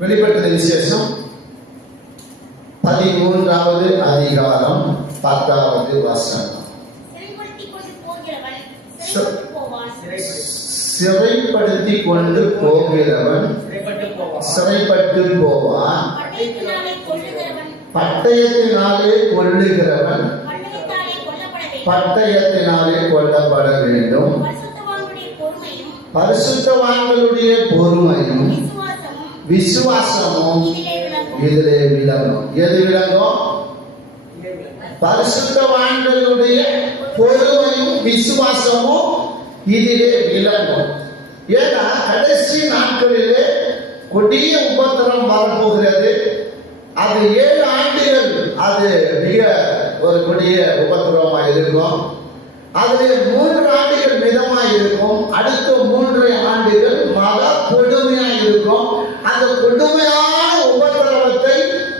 வெளிப்பட்டது விசேஷம் பதிமூன்றாவது அதிகாரம் பத்தாவது வசனம். சிறைப்படுத்தி கொண்டு போகிறவன் சிறைப்பட்டு போவான். பட்டயத்தினாலே கொள்ளுகிறவன் பட்டயத்தினாலே கொல்லப்பட வேண்டும். பரிசுத்தவான்களுடைய பொறுமையும் விசுவாசமும் இதிலே விளங்கும். எது விளங்கும்? பரிசுத்தவான்களுடைய பொறுமையும் விசுவாசமும் இதிலே விளங்கும். ஏன்னா கடைசி நாட்களிலே கொடிய உபத்திரம் வரப்போகிறது. அது ஏழு ஆண்டுகள் அது மிக ஒரு கொடிய உபத்திரமாக இருக்கும். அது மூன்று ஆண்டுகள் மிதமாக இருக்கும். அடுத்த மூன்று ஆண்டுகள் மகா கொடுமையாக இருக்கும். அந்த கொடுமையான உபதிரவத்தை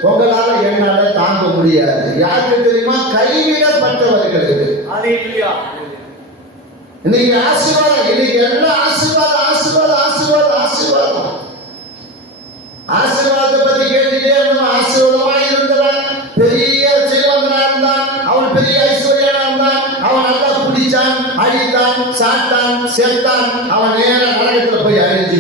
உங்களால என்னால தாங்க முடியாது. யாருக்கு தெரியுமா? கைவிடப்பட்டவர்களுக்கு. இன்னைக்கு ஆசீர்வாதம் இன்னைக்கு எல்லாம் ஆசீர்வாதம் ஆசீர்வாதம் ஆசீர்வாதம் ஆசீர்வாதம்? ஆசீர்வாதத்தை பத்தி கேட்டுட்டே நம்ம ஆசீர்வாதமா இருந்தவன். பெரிய செல்வந்தனா இருந்தான். அவன் பெரிய ஐஸ்வர்யனா இருந்தான். அவன் நல்லா குடிச்சான் அழித்தான் சாத்தான் சேர்த்தான் அவன் நேரம் நரகத்துல போய் அழிஞ்சு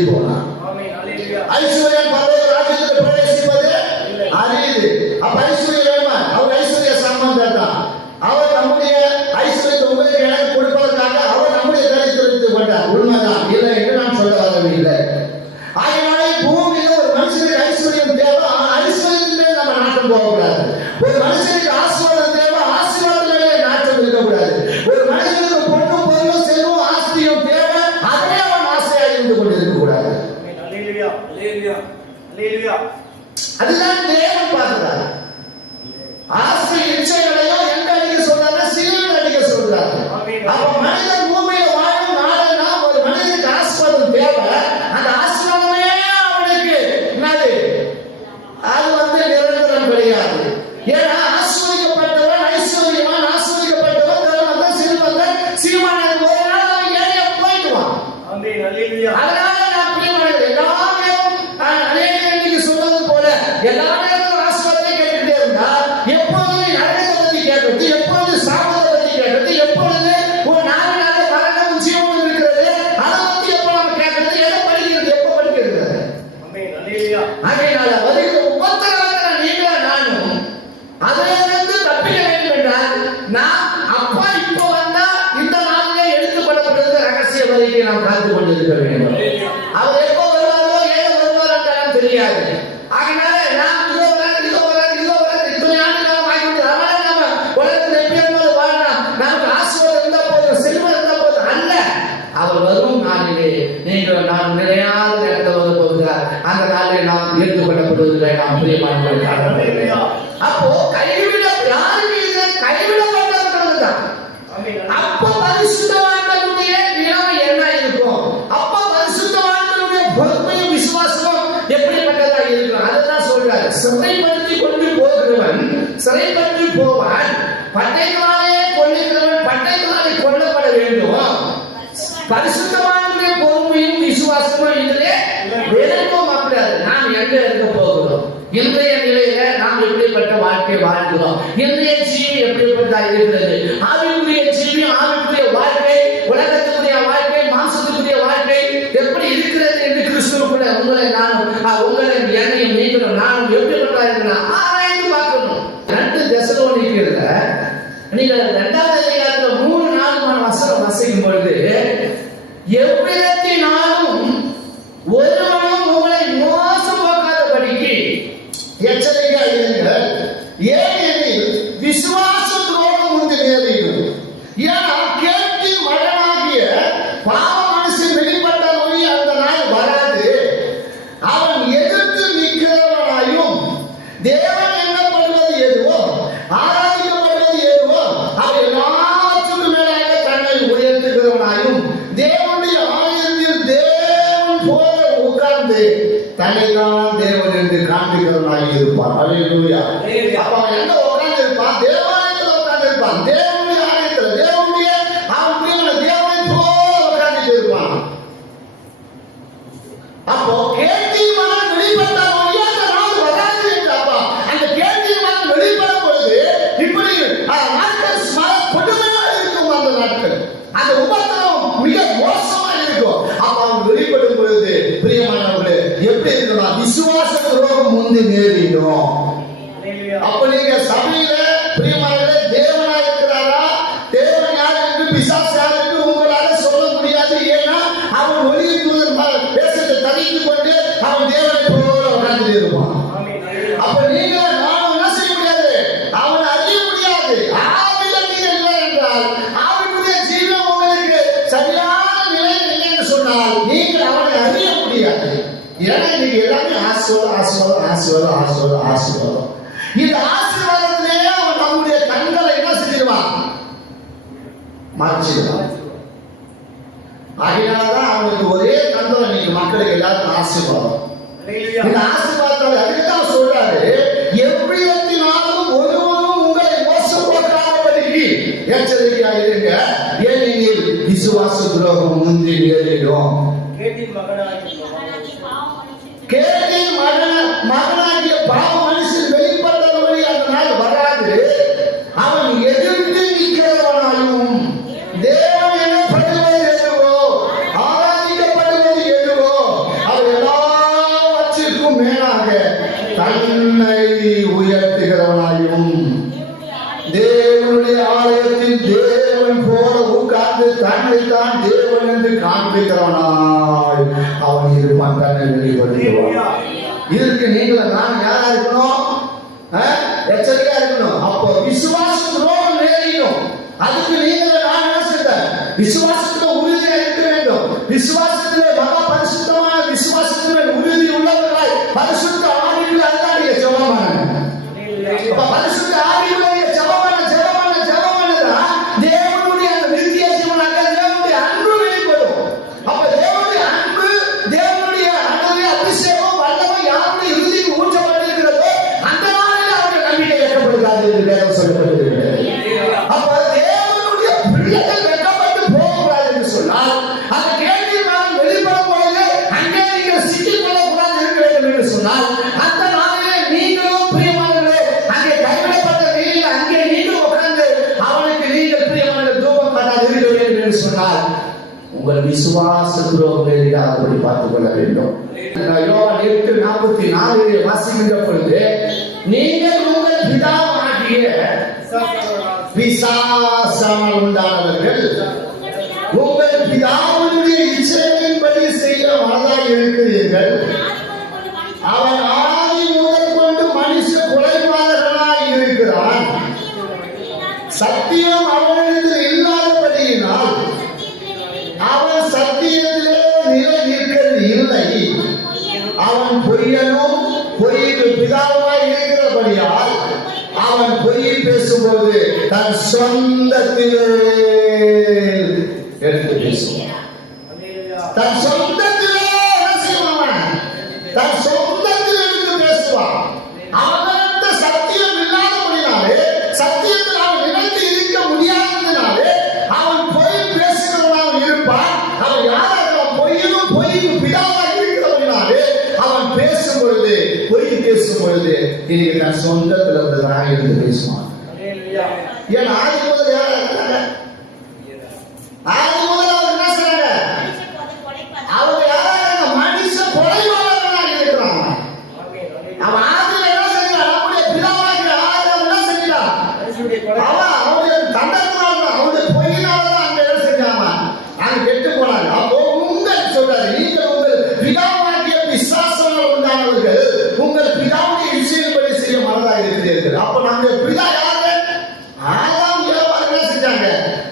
நாம் நிலையான நேரத்தில் வந்து போகிறார் அந்த நாளில் நாம் ஏற்றுக்கொள்ளப்படுவதில்லை. நாம் பிரியமான அப்போ எங்க இருக்க போகிறோம் இன்றைய நிலையில நாம் எப்படிப்பட்ட வாழ்க்கை வாழ்கிறோம்? இன்றைய ஜீவி எப்படிப்பட்ட இருக்கிறது? ஆவிக்குரிய ஜீவி ஆவிக்குரிய Hallelujah. நீங்க எல்லாமே ஆசீர்வாதம் ஆசீர்வாதம் ஆசீர்வாதம் ஆசீர்வாதம் ஆசீர்வாதம். இந்த ஆசீர்வாதத்திலேயே அவன் நம்முடைய கண்களை என்ன செஞ்சிருவான்? மறைச்சிடுவான் அதனாலதான் அவனுக்கு ஒரே கண்களை நீங்க மக்களுக்கு எல்லாருக்கும் ஆசீர்வாதம். இந்த ஆசீர்வாதத்தை மகனாகிய பாவ மனுஷன் வெளிப்பட்டபடி அந்த நாள் வராது. அவன் எதிர்த்து நிற்கிறவனாயும் தேவன் எனப்படுவது எதுவோ ஆராதிக்கப்படுவது எதுவோ அவர் எல்லாவற்றிற்கும் மேலாக தன்னை உயர்த்துகிறவனாயும். தேவனுடைய ஆலயத்தில் தேவன் போல உட்கார்ந்து தேவன் என்று காண்பிக்கிறவனாய். அவன் இருப்பான் தன்னை வெளிப்படுத்துவான் இதற்கு நீங்கள் நான் யாரா இருக்கணும்? ஆ? எச்சரிக்கையா இருக்கணும். அப்போ விசுவாச துரோகம் நேரிடும் அதுக்கு நீங்கள் நான் என்ன செய்த விசுவாசத்துல உறுதியா இருக்க வேண்டும். விசுவாசத்திலே உங்கள் விசுவாச பார்த்துக் கொள்ள வேண்டும்? எட்டு நாற்பத்தி நாலு வாசிக்கின்ற பொழுது நீங்கள் உங்கள் பிதாவாகிய பிசாசால் உண்டானவர்கள் உங்கள் பிதாவுடைய இச்சையின்படி செய்ய வரலாறு இருக்கிறீர்கள். சொந்தத்திலே. எடுத்து பேசுவான் தன் சொந்தத்திலே தன் சொந்தத்தில் எடுத்து பேசுவான். அவனிடத்த சத்தியம் இல்லாதபடினாலே சத்தியத்தில் அவன் நினைத்து இருக்க முடியாததினாலே அவன் பொய் பேசுகிறவனாக இருப்பான். அவன் யாராக பொய்யும் பொய்யும் பிதாவாக இருக்கிறபடினாலே அவன் பேசும் பொழுது பொய் பேசும் பொழுது இன்னைக்கு தன் சொந்தத்தில் இருந்ததாக எடுத்து பேசுவான். ஏன்னா ஆதி முதல் யாரா இருக்கிறாங்க ஆதி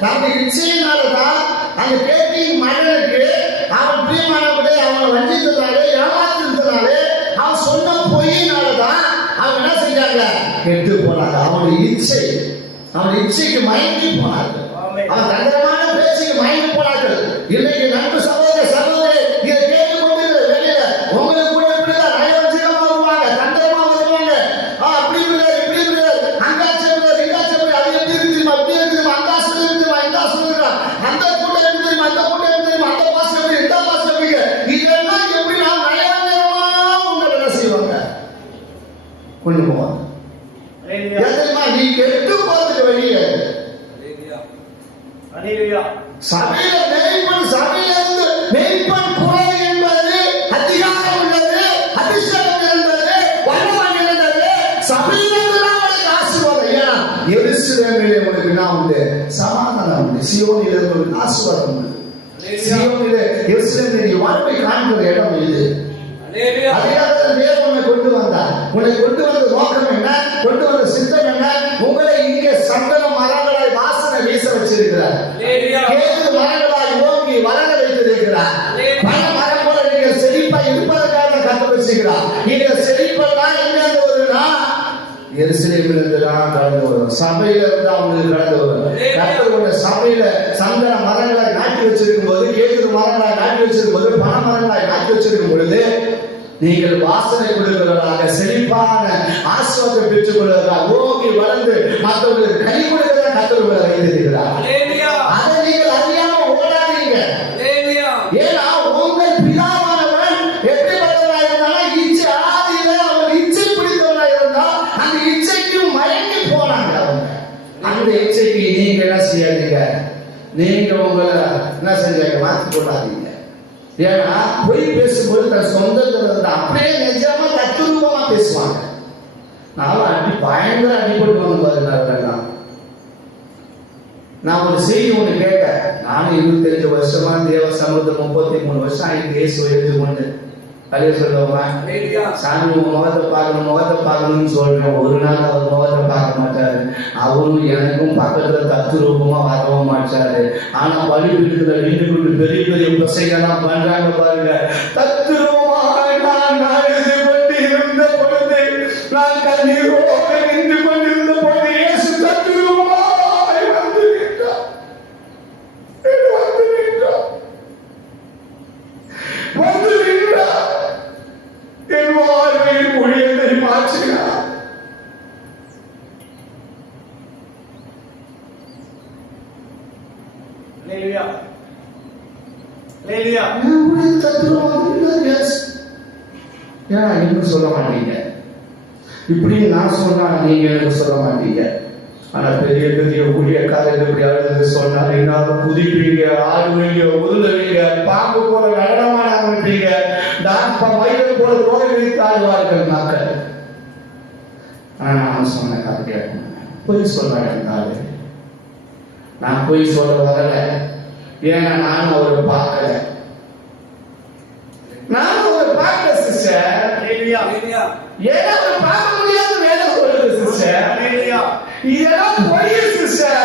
தன்னுடைய இச்சையினால தான் அந்த கேட்டின் மகனுக்கு அவன் பிரியமானபடி அவனை வஞ்சித்ததாலே ஏமாத்திருந்ததாலே அவன் சொன்ன பொய்யினால தான் அவன் என்ன செஞ்சாங்க? கெட்டு போனாங்க. அவனுடைய இச்சை அவன் இச்சைக்கு மயங்கி போனார்கள். அவன் தந்திரமான பேச்சுக்கு மயங்கி கொண்டு போவாங்க நீ கெட்டு போறதுக்கு வெளியே சபையில மேய்ப்பன் சபையில இருந்து மேய்ப்பன் குரல் என்பது அதிகாரம் உள்ளது அதிர்ஷ்டம் இருந்தது வல்லவன் இருந்தது சபையிலிருந்து அவனுக்கு ஆசீர்வாதம். ஐயா எருசலேமிலே உனக்கு நான் உண்டு. சமாதானம் உண்டு. சியோனில உங்களுக்கு ஆசீர்வாதம் உண்டு. சியோனில எருசலேமில் நீ வாழ்வை காண்கிற இடம் இது. அதிகாரம் உன்னை கொண்டு வந்த நோக்கம் என்ன? கொண்டு வந்த சித்தம் என்ன? உங்களை இங்கே சந்தன மரங்களாய் வாசனை வீச வச்சிருக்கிறார். கேது மரங்களாய் ஓங்கி வளர வைத்திருக்கிறார். பல மரம் போல நீங்க செழிப்பா இருப்பதற்காக கத்து வச்சுக்கிறார் நீங்க செழிப்பெல்லாம் எங்க வருதுன்னா எருசலேமில் இருந்து தான் கடந்து வரும். சபையில இருந்து அவங்களுக்கு கடந்து வரும். கத்தரோட சபையில சந்தன மரங்களை நாட்டி வச்சிருக்கும் போது கேது மரங்களை நாட்டி வச்சிருக்கும் போது பண மரங்களை நாட்டி வச்சிருக்கும் பொழுது நீங்கள் வாசனை கொடுக்கிறவர்களாக செழிப்பான ஆசிர்வாதம் பெற்றுக் கொள்வதற்காக ஓங்கி வளர்ந்து மற்றவர்களுக்கு கை கொடுக்கிறதா கத்தர் உங்களை வைத்திருக்கிறார். அதை நீங்கள் அறியாம ஓடாதீங்க. ஏன்னா உங்கள் பிதாவானவன் எப்படிப்பட்டவராக இருந்தாலும் இச்சை ஆதியில அவர் இச்சை பிடித்தவராக அந்த இச்சைக்கு மயங்கி போனாங்க அந்த இச்சைக்கு நீங்க என்ன செய்யாதீங்க? நீங்க உங்களை என்ன செஞ்சாங்க? மாத்தி கொள்ளாதீங்க ஏன்னா பொய் பேசும்போது தன் சொந்தத்துல இருந்து அப்படியே நிஜமா தத்துரூபமா பேசுவாங்க. நான் அடி பயங்கர அடிபட்டு வந்து நான் ஒரு செய்தி ஒன்று கேட்டேன். நானும் இருபத்தஞ்சு வருஷமா தேவ சமூகத்தை முப்பத்தி மூணு வருஷம் ஆயிட்டு இயேசு எடுத்துக்கொண்டு சொல்லுவாங்க Hallelujah. சாமி முகத்தை பார்க்கணும் முகத்தை பார்க்கணும்னு சொல்றேன். ஒரு நாள் அவர் முகத்தை பார்க்க மாட்டாரு. அவரும் எனக்கும் பக்கத்துல தத்துரூபமா வரவும் மாட்டாரு. ஆனா பலிபீடத்துல நின்று கொண்டு பெரிய பெரிய பிரசங்கெல்லாம் பண்றாங்க பாருங்க. தத்துரூபமாக நான் அழுது கொண்டு இருந்த பொழுது நான் கண்ணீரோடு நின்று கொண்டிருந்த எனக்கு சொல்ல மாட்டீங்க இப்படி நான் சொன்னா நீங்க எனக்கு சொல்ல மாட்டீங்க. ஆனா பெரிய பெரிய ஊழியக்காரர் இப்படி அழுது சொன்னாரு என்னால குதிப்பீங்க ஆடுவீங்க உருளுவீங்க பாம்பு போல நடனமான ஆரம்பிப்பீங்க நான் வயிறு போல தோலை வைத்து ஆடுவார்கள் மக்கள் ஆனா நான் சொன்ன கதை கேட்கணும். பொய் சொல்றேன் காது நான் பொய் சொல்ல வரல. ஏன்னா நானும் அவரை பார்க்கல. நானும் அவரை பார்க்கல சிஸ்டர். ஏன்னா பார்க்க முடியாத வேலை சொல்லுது சிஸ்டர். இதெல்லாம் பொய் சிஸ்டர்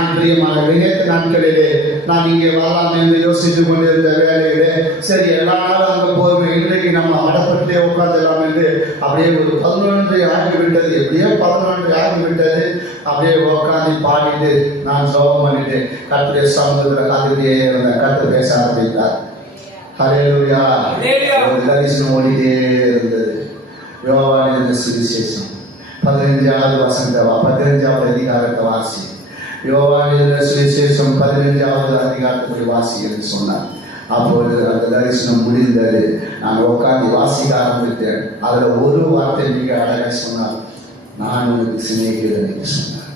நான் பிரியமான நேற்று நாட்களிலே நான் இங்கே வரலாம் என்று யோசித்துக் கொண்டிருந்த வேலையிலே சரி எல்லா நாளும் அங்க போவேன் இன்றைக்கு நம்ம அடப்பட்டே உட்கார்ந்தலாம் என்று அப்படியே ஒரு பதினொன்று ஆகிவிட்டது எப்படியோ பதினொன்று ஆகிவிட்டது அப்படியே உட்காந்து பாடிட்டு நான் ஜோகம் பண்ணிட்டு கத்துடைய சமுதிர காத்துட்டே இருந்தேன் கத்து பேச ஆரம்பித்தார். ஒரு தரிசனம் ஓடிட்டே இருந்தது. என்ற சுவிசேஷம். பதினைஞ்சாவது வசந்த பதினைஞ்சாவது அதிகாரத்தை வாசி. யோவான் சுவிசேஷம் பதினைஞ்சாவது அதிகாரத்தை வாசி என்று சொன்னார். அப்பொழுது அந்த தரிசனம் முடிந்தது. நான் உட்கார்ந்து வாசிக்க ஆரம்பித்தேன் அதுல ஒரு வார்த்தை மிக அழகாக சொன்னார். நான் உனக்கு சிநேகிதன் என்று சொன்னார்.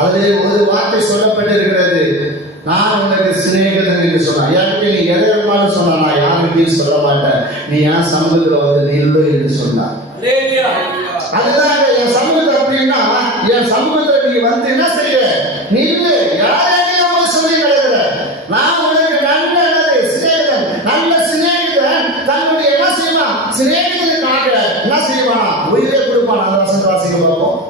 அதிலே ஒரு வார்த்தை சொல்லப்பட்டிருக்கிறது. நான் உனக்கு சிநேகிதன் என்று சொன்னான் எனக்கு நீ எதை வேணாலும் சொன்னா நான் யாருக்கிட்டையும் சொல்ல மாட்டேன். நீ என் சமூகத்தில் வந்து நில்லு என்று சொன்னார். அதுதான் என் சமூகத்தை அப்படின்னா என் சமூகத்துல நீ வந்து என்ன செய்ய நில்லு. யாரையும் சொல்லி கிடக்குற நான் உனக்கு நல்ல சிநேகிதன் நல்ல சிநேகிதன். தன்னுடைய என்ன செய்வான்? சிநேகிதனுக்காக என்ன செய்வான்? உயிரை கொடுப்பான். அந்த வசந்த வாசிக்க பார்ப்போம்.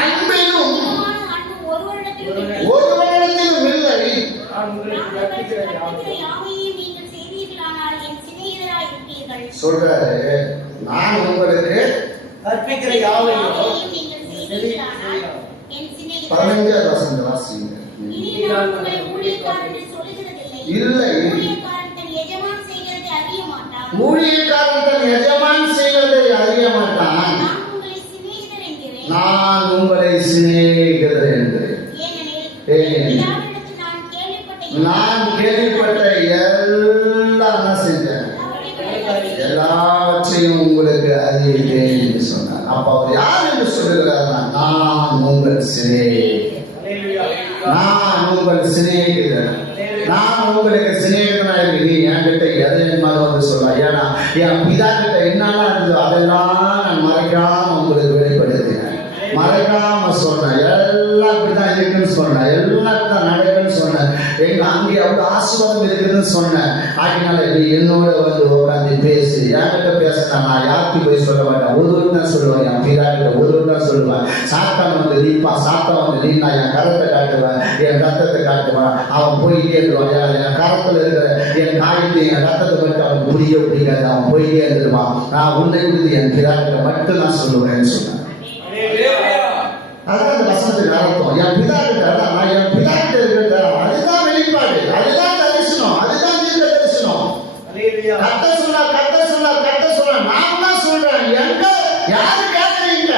அன்பிலும் ஒருவரிடத்திலும் இல்லை. உங்களுக்கு உங்களுக்கு. சொல்றாரு. நான் உங்களுக்கு கற்பிக்கிற யாவையும் யாவையும் நீங்கள் வாசிங்க இல்லை. ஊழியக்காரன் தன் எஜமான் செய்வதை அறிய மாட்டான் நான் உங்களை சிநேகிதர் சொன்னேன் அதனால நீ என்னோட வந்து உட்காந்து பேசு என்கிட்ட பேசினா நான் யாருக்கு போய் சொல்ல மாட்டேன் ஒரு தான் சொல்லுவேன் என் பிதா கிட்ட ஒரு தான் சொல்லுவேன். சாத்தான் வந்து நீப்பா சாத்தான் வந்து நீ நான் என் கரத்தை காட்டுவேன் என் ரத்தத்தை காட்டுவேன். அவன் போயிட்டே இருவான் என் கரத்துல இருக்கிற என் காயத்தை என் ரத்தத்தை மட்டும் அவன் புரிய பிடிக்காது அவன் போயிட்டே இருந்துருவான் நான் உன்னை குறித்து என் பிதா கிட்ட மட்டும் நான் சொல்லுவேன்னு சொன்னேன். அதான் அந்த வசனத்துக்கு அர்த்தம். என் பிதா நான் என் பிதா கிட்ட இருக்கிற அதுதான் வெளிப்பாடு அதுதான் தரிசனம் அதுதான் தீர்க்க தரிசனம் Hallelujah. கத்த சொன்னா கத்த சொன்னா கத்த சொன்னா நான் தான் சொல்றேன் எங்க யாரு கேட்கறீங்க.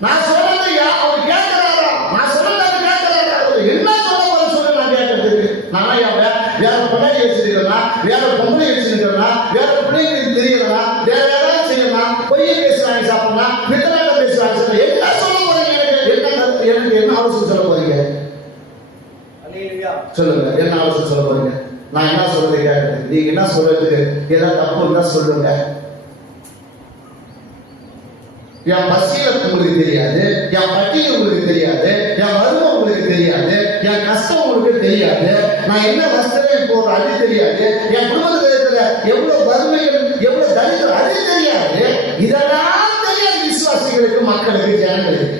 நான் சொல்றது அவர் கேட்கிறாரா? நான் சொல்றது அவர் கேட்கிறாரா? அவர் என்ன சொல்ல போற சொல்லு நான் கேட்கறதுக்கு. நான் வேற பொண்ணை வச்சிருக்கிறேனா? வேற பொம்பளை வச்சிருக்கிறேனா? வேற பிள்ளைங்களுக்கு தெரியலனா? வேற ஏதாவது செய்யலாம் பொய்ய பேசுறாங்க சாப்பிடலாம் பித்தனாட்ட பேசுறாங்க சாப்பிடலாம் என்ன சொல்ல போறீங்க எனக்கு? என்ன கருத்து- எனக்கு என்ன அவசியம் சொல்ல போறீங்க. சொல்லுங்க என்ன அவசியம் சொல்ல போறீங்க? நான் என்ன சொல்றது கேட்கறது நீங்க என்ன சொல்றதுக்கு? ஏதாவது தப்பு இருந்தா சொல்லுங்க. என் பசியில உங்களுக்கு தெரியாது என் பட்டியல் உங்களுக்கு தெரியாது என் வறுமை உங்களுக்கு தெரியாது என் கஷ்டம் உங்களுக்கு தெரியாது. நான் என்ன கஷ்டமே இப்போ அது தெரியாது என் குடும்பத்துல இருக்கிற எவ்வளவு வறுமைகள் எவ்வளவு தரித்திரம் அது தெரியாது. இதெல்லாம் தெரியாது விசுவாசிகளுக்கு மக்களுக்கு ஜனங்களுக்கு.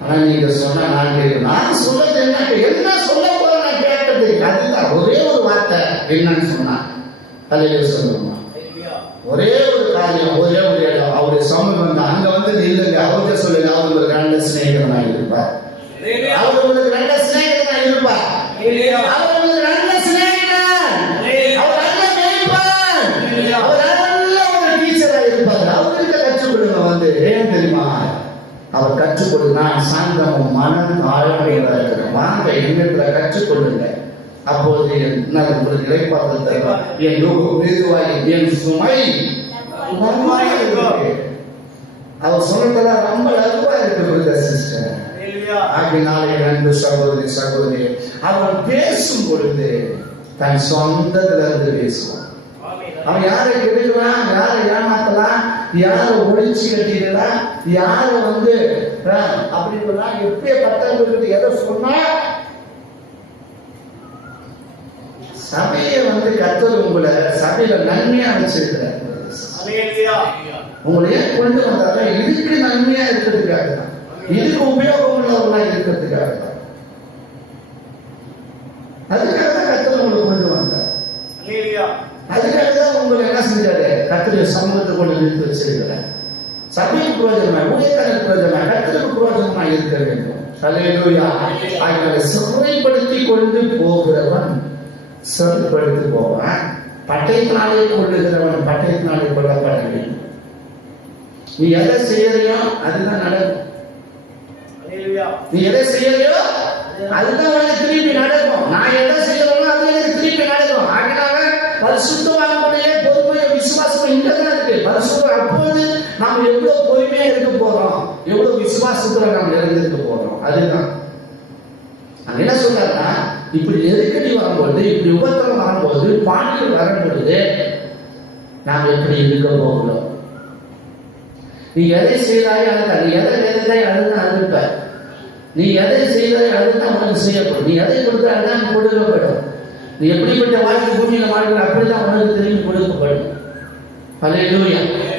ஆனா நீங்க சொன்ன நான் கேட்கிறேன் நான் சொல்றது என்ன என்ன சொல்ல போற நான் கேட்டது அதுதான் ஒரே ஒரு வார்த்தை. என்னன்னு சொன்னா தலைவர் சொல்லணுமா ஒரே ஒரு காரியம் ஒரே ஒரு இடம். அவருடைய சமூகம் தான் அங்க வந்து நில்லுங்க. அவர்கிட்ட சொல்லுங்க அவர் உங்களுக்கு நல்ல சிநேகிதனா இருப்பார். அவர் உங்களுக்கு நல்ல சிநேகிதனா இருப்பார். அவர் உங்களுக்கு நல்ல சிநேகிதன் அவர் நல்ல மேய்ப்பன் அவர் நல்ல ஒரு டீச்சரா இருப்பார். அவர்கிட்ட கற்றுக் கொடுங்க வந்து. ஏன் தெரியுமா? அவர் கற்றுக் கொடுங்க சாந்தமும் மனம் தாழ்மையாக இருக்கிறேன் வாங்க எண்ணத்துல கற்றுக் கொடுங்க அப்போது நான் உங்களுக்கு இறைப்பாற்றல் தருவேன். என் யோகம் மெதுவாய் என் சுமை லகுவாய் இருக்கு. அவர் சொன்னதெல்லாம் ரொம்ப லகுவா இருக்கு பிரதர் சிஸ்டர். ஆகினாலே அன்பு சகோதரி சகோதரி அவன் பேசும் பொழுது தன் சொந்தத்துல இருந்து பேசுவான். அவன் யாரை கெடுக்கலாம் யாரை ஏமாத்தலாம் யாரை ஒழிச்சு கட்டிடலாம் யாரை வந்து அஹ், அப்படின்லாம் எப்படியே பத்தாண்டு எதை சொன்னா சபையை வந்து கத்தர் உங்களை சபையில நன்மையா வச்சிருக்கிறார் Hallelujah. உங்களை ஏன் கொண்டு வந்தாரா இதுக்கு நன்மையா இருக்கிறதுக்காக தான் இதுக்கு உபயோகம் உள்ளவர்களா இருக்கிறதுக்காக தான் அதுக்காக தான் கத்தர் உங்களை கொண்டு வந்தார். அதுக்காக தான் உங்களை என்ன செஞ்சாரு? கத்திர சமூகத்தை கொண்டு நிறுத்தி வச்சிருக்கிறேன் சபைக்கு பிரயோஜனமா? ஊழியக்காரருக்கு பிரயோஜனமா? பிரயோஜனமா இருக்க வேண்டும். ஹalleluya. ஆகிய சிறைப்படுத்தி கொண்டு போகிறவன் சிறைப்படுத்தி போவான். பட்டயத்தினாலே கொள்ளுகிறவன் பட்டயத்தினாலே கொல்லப்பட வேண்டும் நீ எதை செய்யறியோ அதுதான் நடக்கும். நீ எதை செய்யறியோ அதுதான் உனக்கு திருப்பி நடக்கும். நான் எதை செய்யறேனோ அது எனக்கு திருப்பி நடக்கும். ஆகினால பரிசுத்தவான்களுடைய பொறுமைய விசுவாசம் இங்கதான் இருக்கு. பரிசுத்தம் அப்போது நாம் எவ்வளவு பொறுமையா இருக்க போறோம் எவ்வளவு விசுவாசத்துல நாம் இருந்திருக்க போறோம். அதுதான். அங்க என்ன சொல்றாருன்னா இப்படி நெருக்கடி வரும்போது இப்படி உபத்திரம் வரும்போது பாண்டிகள் வரும்பொழுது நாம் எப்படி இருக்க போகிறோம்? நீ எதை செய்தாய் அதுதான் நீ எதை எதை அதுதான் அனுப்ப நீ எதை செய்தாய் அதுதான் உனக்கு செய்யப்படும். நீ எதை கொடுத்த அதுதான் கொடுக்கப்படும். நீ எப்படிப்பட்ட வாழ்க்கை பூமியில் வாழ்க்கை அப்படிதான் உனக்கு திரும்பி கொடுக்கப்படும். Hallelujah.